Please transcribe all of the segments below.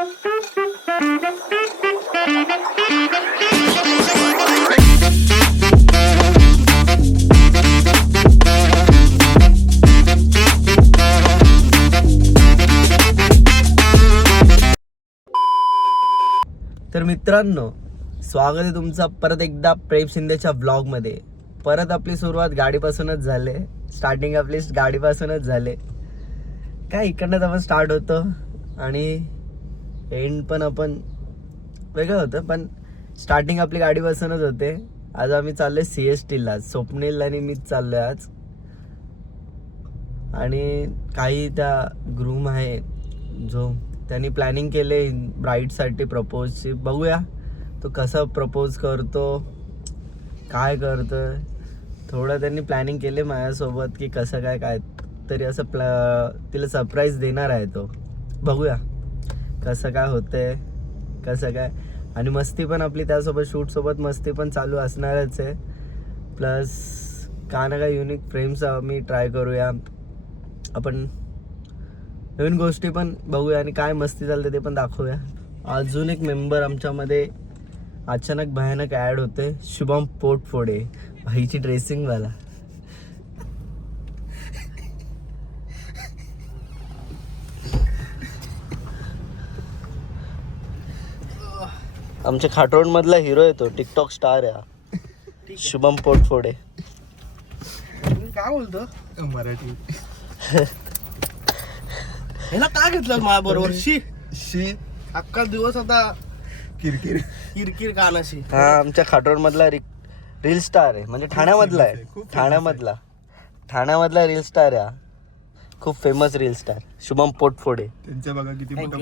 तर मित्रांनो, स्वागत आहे तुमचं परत एकदा प्रेम शिंदेच्या ब्लॉगमध्ये. परत आपली सुरुवात गाडीपासूनच झाले. स्टार्टिंग आपली गाडीपासूनच झाले. काय इकडनंच आपण स्टार्ट होतो आणि एंड पण आपण वेगळं होतं, पण स्टार्टिंग आपली गाडीपासूनच होते. आज आम्ही चाललोय CSTला. स्वप्नील आणि मीच चाललोय आज. आणि काही त्या ग्रूम आहे जो त्यांनी प्लॅनिंग केले ब्राईडसाठी प्रपोजची. बघूया तो कसा प्रपोज करतो, काय करतोय. थोडं त्यांनी प्लॅनिंग केले माझ्यासोबत की कसं काय तरी असं तिला सरप्राईज देणार आहे तो. बघूया कसं काय होतंय, कसं काय. आणि मस्ती पण आपली त्यासोबत, शूटसोबत मस्ती पण चालू असणारच आहे. प्लस काय ना काय युनिक फ्रेम्स आम्ही ट्राय करूया. आपण नवीन गोष्टी पण बघूया आणि काय मस्ती चालते ते पण दाखवूया. अजून एक मेंबर आमच्यामध्ये अचानक भयानक ॲड होते, शुभम पोटफोडे. भाईची ड्रेसिंगवाला. आमच्या खाटोड मधला हिरो आहे तो, टिकटॉक स्टार आहे शुभम पोटफोडे. काय बोलतो मराठी? ह्याला काय घेतलं माझ्या बरोबर? शी अख्खा दिवस आता किरकिर कानाशी. हा आमच्या खाटोड मधला रील स्टार आहे, म्हणजे ठाण्यामधला आहे. ठाण्यामधला रील स्टार आहे. खूप famous reel star Shubham Potphode. त्यांच्या बघा किती मोठा.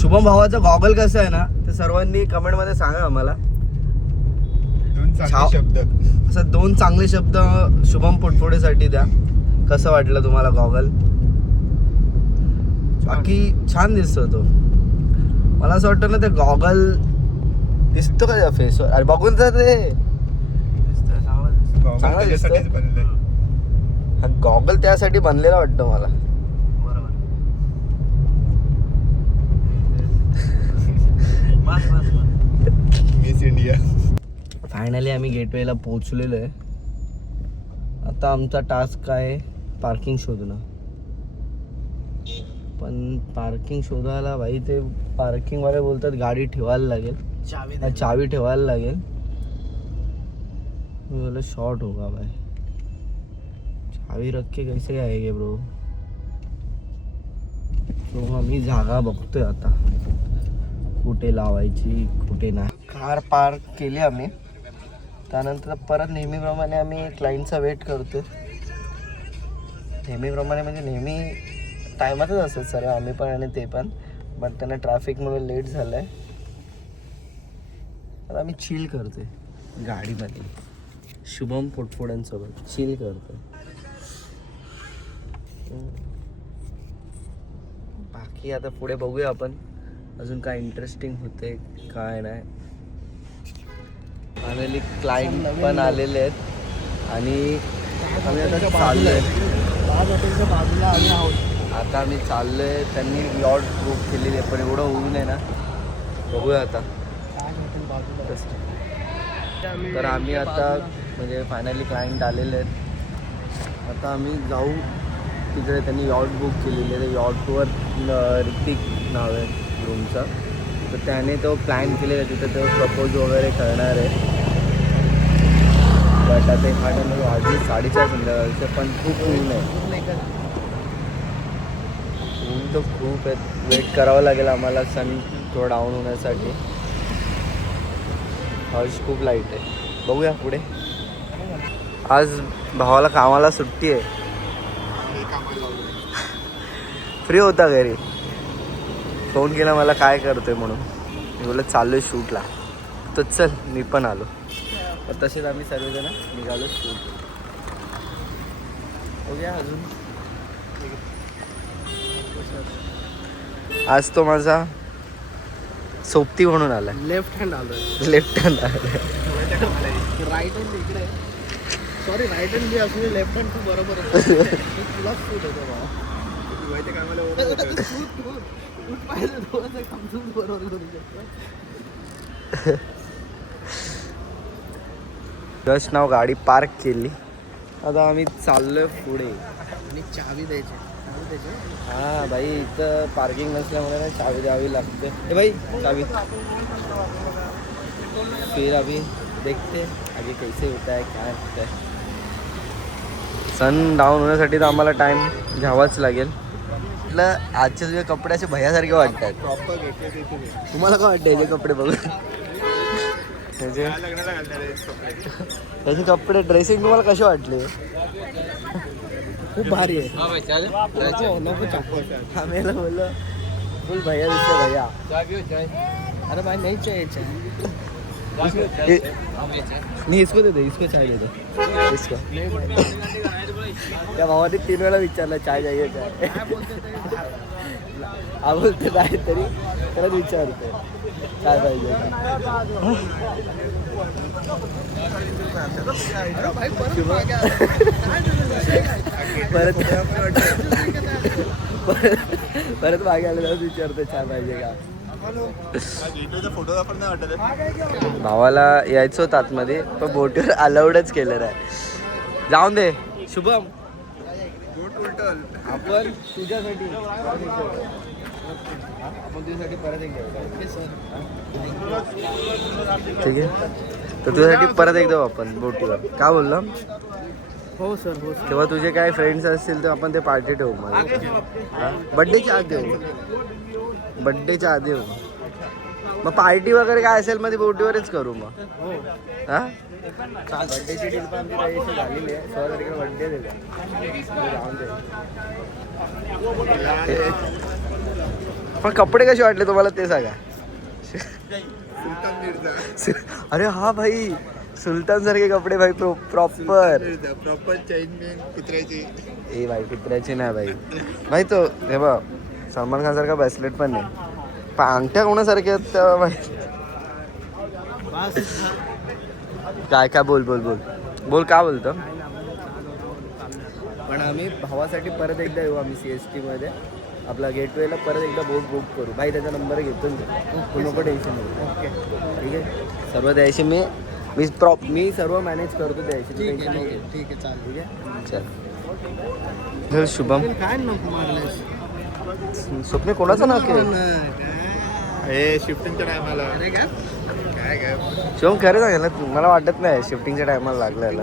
शुभम भावाचा गॉगल कसं आहे ना, ते सर्वांनी कमेंट मध्ये सांगा आम्हाला. असं 2 चांगले शब्द शुभम पोटफोडे साठी द्या. कसं वाटलं तुम्हाला गॉगल? बाकी छान दिसतो तो. मला असं वाटतं ना ते गॉगल दिसतो का त्या फेसवर? अरे बघून तर ते चांगला दिसतोय. हा गॉगल त्यासाठी बनलेला वाटतं मला. Miss India. फायनली आम्ही गेटवेला पोहोचलेलो आहे. आता आमचा टास्क आहे पार्किंग शोधणं. पण पार्किंग शोधायला भाई ते पार्किंगवाले बोलतात गाडी ठेवायला लागेल, चावी ठेवायला लागेल. मी बोला शॉर्ट होगा भाई, चावी रख के कैसे आएगे ब्रो. तो आम्ही जागा बघतोय आता कुठे लावायची कुठे नाही. कार पार्क केली आम्ही. त्यानंतर परत नेहमीप्रमाणे आम्ही क्लायंटचा वेट करतो. नेहमीप्रमाणे म्हणजे नेहमी टायमातच असत सर आम्ही पण आणि ते पण. बट त्यांना ट्रॅफिकमुळे लेट झालं आहे. आता आम्ही चिल करतोय गाडीमध्ये शुभम पोटफोड्यांसोबत चिल करतोय. बाकी आता पुढे बघूया आपण अजून काय इंटरेस्टिंग होते काय नाही. फायनली क्लायंट पण आलेले आहेत आणि आम्ही आता चाललोय. बाजूला आम्ही आहोत. आता आम्ही चाललोय. त्यांनी लॉट बुक केलेली आहे पण एवढं होऊन आहे ना. बघूया आता. तर आम्ही आता म्हणजे फायनली क्लायंट आलेले आहेत. आता आम्ही जाऊ तिकडे. त्यांनी यॉट बुक केलेली आहे. यॉटवर ऋतिक नाव आहे रूमचं. तर त्याने तो प्लॅन केलेला आहे तिथं तो प्रपोज वगैरे करणार आहे. बट आता एखाद्यानं वाजली 4:30 संध्याकाळचे. पण खूप ऊन आहे. ऊन तर खूप आहे. वेट करावं लागेल आम्हाला सन थोडं डाऊन होण्यासाठी. हर्ष खूप लाईट आहे. बघूया पुढे. आज भावाला कामाला सुट्टी आहे. फ्री होता घरी. फोन केला मला काय करतोय म्हणून. मी बोललं चाललोय शूटला. तर चल मी पण आलो. तसेच आम्ही सर्वजण निघालो शूट. बघूया अजून. आज तो माझा सोबती म्हणून आला. लेफ्ट हँड आलोय. लेफ्ट हँड आला. राईट हँड इकडे. सॉरी राईट हँड बी असू लेफ्ट हँड खूप बरोबर आहे. तुलाच सूट होतो बाबा. जस्ट नाव गाडी पार्क केली. आता आम्ही चाललोय पुढे. आणि चावी द्यायची. हा भाई, इथं पार्किंग नसल्यामुळे ना चावी द्यावी लागते. ए भाई चावी. फिर अभी देखते आगे कैसे होता है, काय होता है. सन डाऊन होण्यासाठी तर आम्हाला टाइम घ्यावाच लागेल. म्हटलं आजचे तुझे कपडे असे भैयासारखे वाटतात. तुम्हाला काय वाटतं याचे कपडे बघून? त्याचे कपडे ड्रेसिंग तुम्हाला कसे वाटले? खूप भारी आहे. आम्ही बोललो फुल भैया दिसते भैया. अरे भाई नाही चाहिए. मी इसको दे दे, इसको चाय दे दे. इसको त्या भावाने 3 वेळा विचारलं चाय चाहिए चाय. हा बोलते काय तरी त्यालाच विचारते काय पाहिजे. परत मागे आले जाऊन विचारते चहा पाहिजे का. भावाला यायचं होतं आतमध्ये पण बोटीवर अलाउडच केलेलं आहे. जाऊन दे शुभम, आपण तुझ्यासाठी परत एक ठीक आहे. तर तुझ्यासाठी परत एक जाऊ आपण बोटीवर. का बोललो? हो सर, हो. तेव्हा तुझे काय फ्रेंड्स असतील तर आपण ते पार्टी ठेवू. मग बड्डेच्या आधी येऊ. बड्डेच्या आधी येऊ. मग पार्टी वगैरे काय असेल मग ती बोटीवरच करू मग. हा बड्डेची डील पण आमची रजिस्टर झालेली आहे. 16 तारखेला बड्डे दिला. पण कपडे कसे वाटले तुम्हाला ते सांगा. अरे हा भाई, सुलतान सारखे कपडे भाई. प्रॉपर चैन कुत्र्याची. ए भाई कुत्र्याची नाही भाई. भाई तो हे बघ सलमान खान सारखा ब्रेसलेट पण नाही. पण अंगठ्या कोणासारख्या आहेत त्या भाई. काय काय बोल बोल बोल बोल का बोलतो. पण आम्ही भावासाठी परत एकदा येऊ. आम्ही CST मध्ये आपला गेटवेला परत एकदा बोट बुक करू. भाई त्याचा नंबर घेतो तू नको टेन्शन घेऊ. ओके ठीक आहे. सर्व द्यायचे मी सर्व मॅनेज करतो द्यायचे. ठीक आहे चालेल. ठीक आहे चल. शुभम काय नको मारलेस. स्वप्न कोणाचं नाव केलं? हे शिफ्टिंगच्या टायमाला. अरे काय काय शिवम खरं सांगेल ना, मला वाटत नाही शिफ्टिंगच्या टायमाला लागला याला.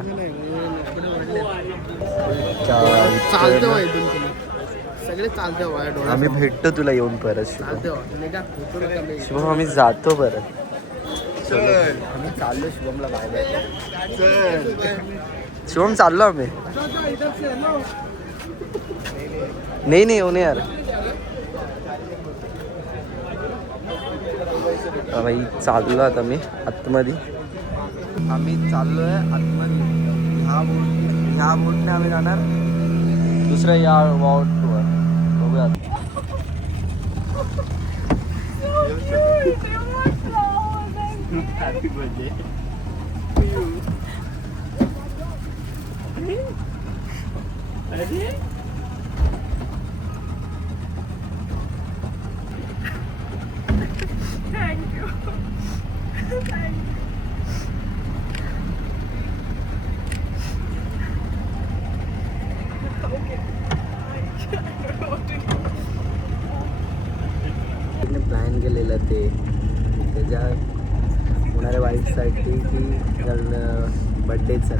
सगळे चालते. आम्ही भेटतो तुला येऊन परत शुभम. शुभम आम्ही जातो परत. आम्ही चाललो शुभमला बाहेर. शुभम चाललो आम्ही. नाही येऊ नये यार. भाई चाललो आता मी आतमध्ये. आम्ही चाललोय आतमध्ये. ह्या बोटने आम्ही जाणार दुसऱ्या या वॉटवर. बघूया. Happy birthday. Thank you. Thank you. Okay. Plan केलेलं ते त्याच्या होणाऱ्या वाईफसाठी की बड्डेचं.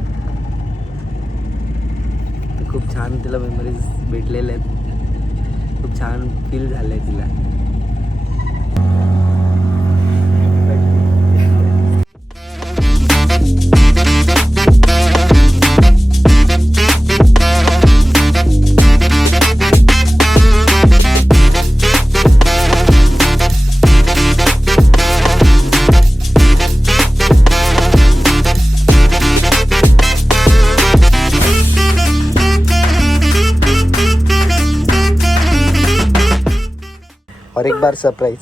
खूप छान तिला मेमरीज भेटलेल्या आहेत. खूप छान फील झालं आहे तिला. और एक बार सरप्राइज.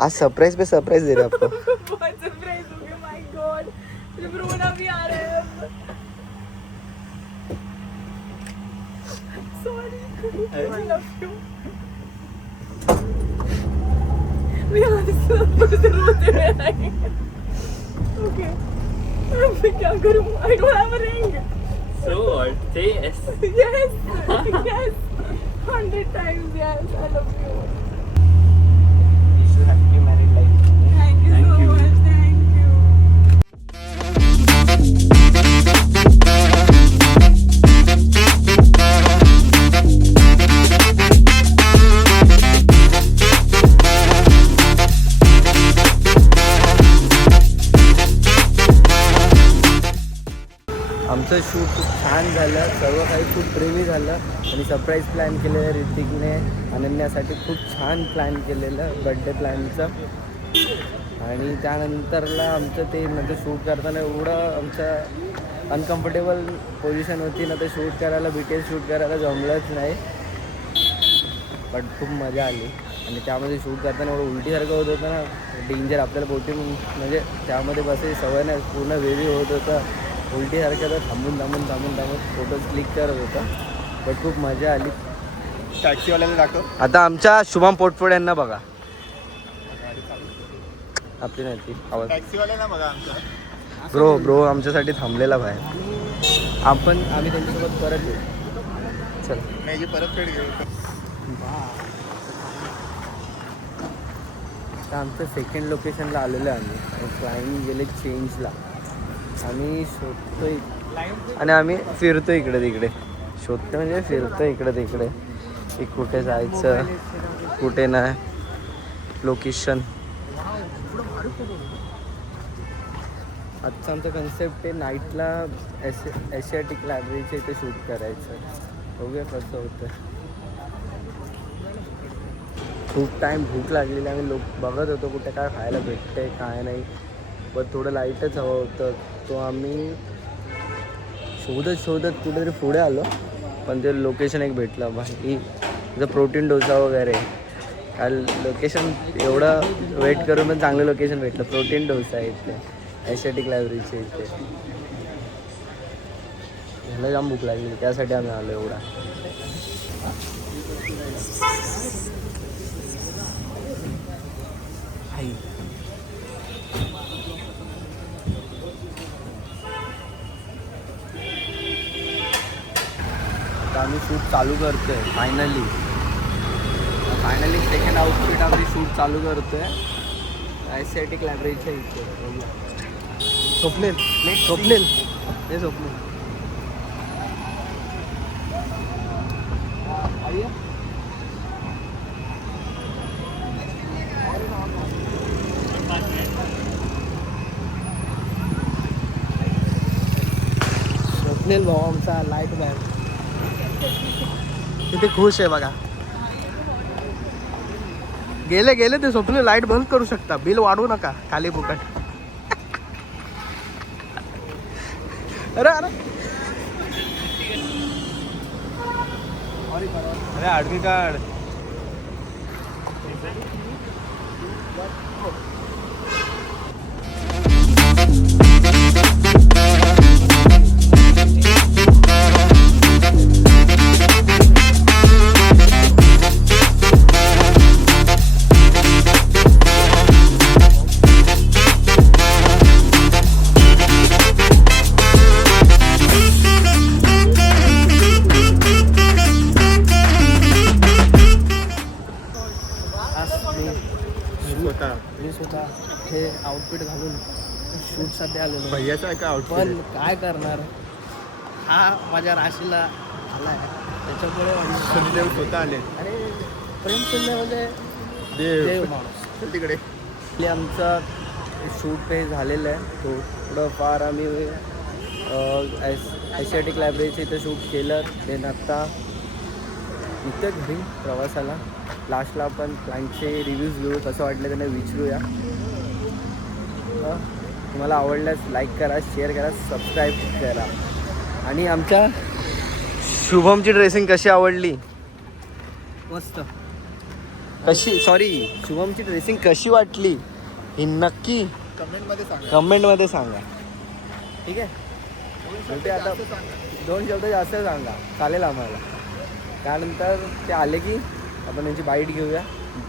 आज सरप्राइज पे सरप्राइज दे रहे आपको. बहुत सरप्राइज हो गया. माय गॉड, मुझे रोना भी आ रहा है. Sorry. I love you. We are so Okay. मैं क्या करूँ? I don't have a ring. So what? Say yes. Yes. Yes. 100 times yes. I love you. Wish you happy married life. Thank you so much. Thank you. आमचं shoot खूप छान झालं, सर्व काही खूप प्रेमी झालं आणि सरप्राईज प्लॅन केलेलं ऋतिकने अनन्यासाठी खूप छान प्लॅन केलेलं बड्डे प्लॅनचं. आणि त्यानंतरला आमचं ते म्हणजे शूट करताना एवढं आमचं अनकम्फर्टेबल पोझिशन होती ना, ते शूट करायला BTS शूट करायला जमलंच नाही. बट खूप मजा आली आणि त्यामध्ये शूट करताना एवढं उलटीसारखं होत होतं ना, डेंजर आपल्याला बोटी म्हणजे त्यामध्ये बसायची सवय नाही, पूर्ण वेगळी होत होतं उलटीसारखं. तर थांबून फोटोज क्लिक करत होतं. बट खूप मजा आली. टॅक्सीवाल्याला दाखव. आता आमच्या शुभम पोटफोड यांना बघा, आपली नाही ती आवाज. टॅक्सीवाल्याला बघा आमच्या. ब्रो आमच्यासाठी थांबलेला बाहेर. आम्ही त्यांच्यासोबत परत येऊ. चल नाही परत फेड घेऊ. आता आमचं सेकंड लोकेशनला आलेलो आहे आम्ही आणि क्लायंट गेले चेंजला. आम्ही शोधतोय आणि आम्ही फिरतो इकडे तिकडे. शोधतो म्हणजे फिरतो इकडे तिकडे, की कुठे जायचं कुठे नाही लोकेशन. आजचा आमचा कन्सेप्ट आहे नाईटला एशियाटिक लायब्ररीच्या इथे शूट करायचं. बघूया कसं होतं. खूप टाईम भूक लागलेली, आम्ही बघत होतो कुठे काय खायला भेटतंय काय नाही. पण थोडं लाईटच हवं होतं. तो आम्ही शोधत कुठेतरी पुढे आलो, पण ते लोकेशन एक भेटलं भाई, जर प्रोटीन डोसा वगैरे. काल लोकेशन एवढं वेट करून पण चांगलं लोकेशन भेटलं. प्रोटीन डोसा आहे इथे एशियाटिक लायब्ररीच्या इथे. ह्याला जाम भूक लागली, त्यासाठी आम्ही आलो एवढा. आता आम्ही शूट चालू करतोय फायनली सेकंड आउटफिट आम्ही शूट चालू करतोय एशियाटिक लायब्ररीच्या इथे. स्वप्नेल हे स्वप्नील. स्वप्नेल भाऊ आमचा लाईट मॅन किती खुश आहे बघा. गेले ते स्वप्नेल. लाईट बंद करू शकता, बिल वाढवू नका, खाली फुकट. अरे आडवी काढ. मी स्वतः हे आउटफिट घालून शूटसाठी आलेलो. भैयाचा का आउटफिट पण काय करणार, हा माझ्या राशीला आला आहे, त्याच्यामुळे स्वतः आले. अरे प्रेम शून्य म्हणजे देव माणूस. तिकडे आमचा शूट हे झालेलं आहे. थोडंफार आम्ही एशियाटिक लायब्ररीचं इथं शूट केलं. देन आत्ता इथं घरी प्रवासाला लास्टला आपण क्लायंटचे रिव्ह्यूज घेऊ, कसं वाटलं त्यांना विचारूया. तुम्हाला आवडल्यास लाईक करा, शेअर करा, सबस्क्राईब करा. आणि आमच्या शुभमची ड्रेसिंग कशी आवडली? मस्त. शुभमची ड्रेसिंग कशी वाटली ही नक्की कमेंटमध्ये सांगा. ठीक आहे. शेवटी आता 2 शब्द जास्त सांगा, चालेल आम्हाला. त्यानंतर ते आले की आपण त्यांची बाईट घेऊया.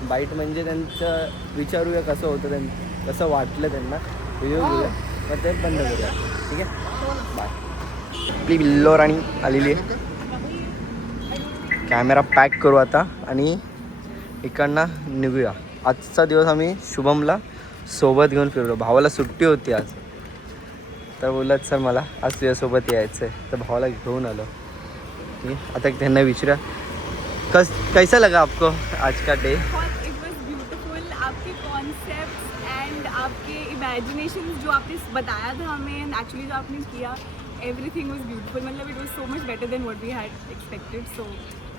बाईट म्हणजे त्यांचं विचारूया कसं होतं कसं वाटलं त्यांना, व्हिडिओ घेऊया, मग ते बंद करूया. ठीक आहे, बाय. आपली बिल्लो राणी आलेली आहे. कॅमेरा पॅक करू आता आणि इकडनं निघूया. आजचा दिवस आम्ही शुभमला सोबत घेऊन फिरलो. भावाला सुट्टी होती आज, तर बोलत सर मला आज तुझ्यासोबत यायचं आहे, तर भावाला घेऊन आलो. आता त्यांना विचारा कैसा लगा आपको आज का डे. It was beautiful. आपके कॉन्सेप्ट एंड आपके इमेजिनेशन जो आपने बताया था हमें एंड एक्चुअली जो आपने किया, एवरीथिंग वॉज ब्यूटिफुल. मतलब it was so much better than what we had expected. So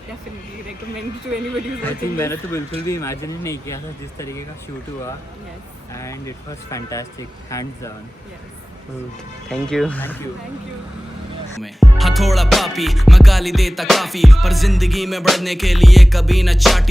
definitely recommend to anybody who is I think watching. मैंने तो बिल्कुल भी इमेजिन ही नहीं किया था जिस तरीके का शूट हुआ, यस एंड इट वाज fantastic, hands down. Yes thank you. Thank you. Thank you. हथौड़ा पापी मैं गाली देता काफी, पर जिंदगी में बढ़ने के लिए कभी न चाटी.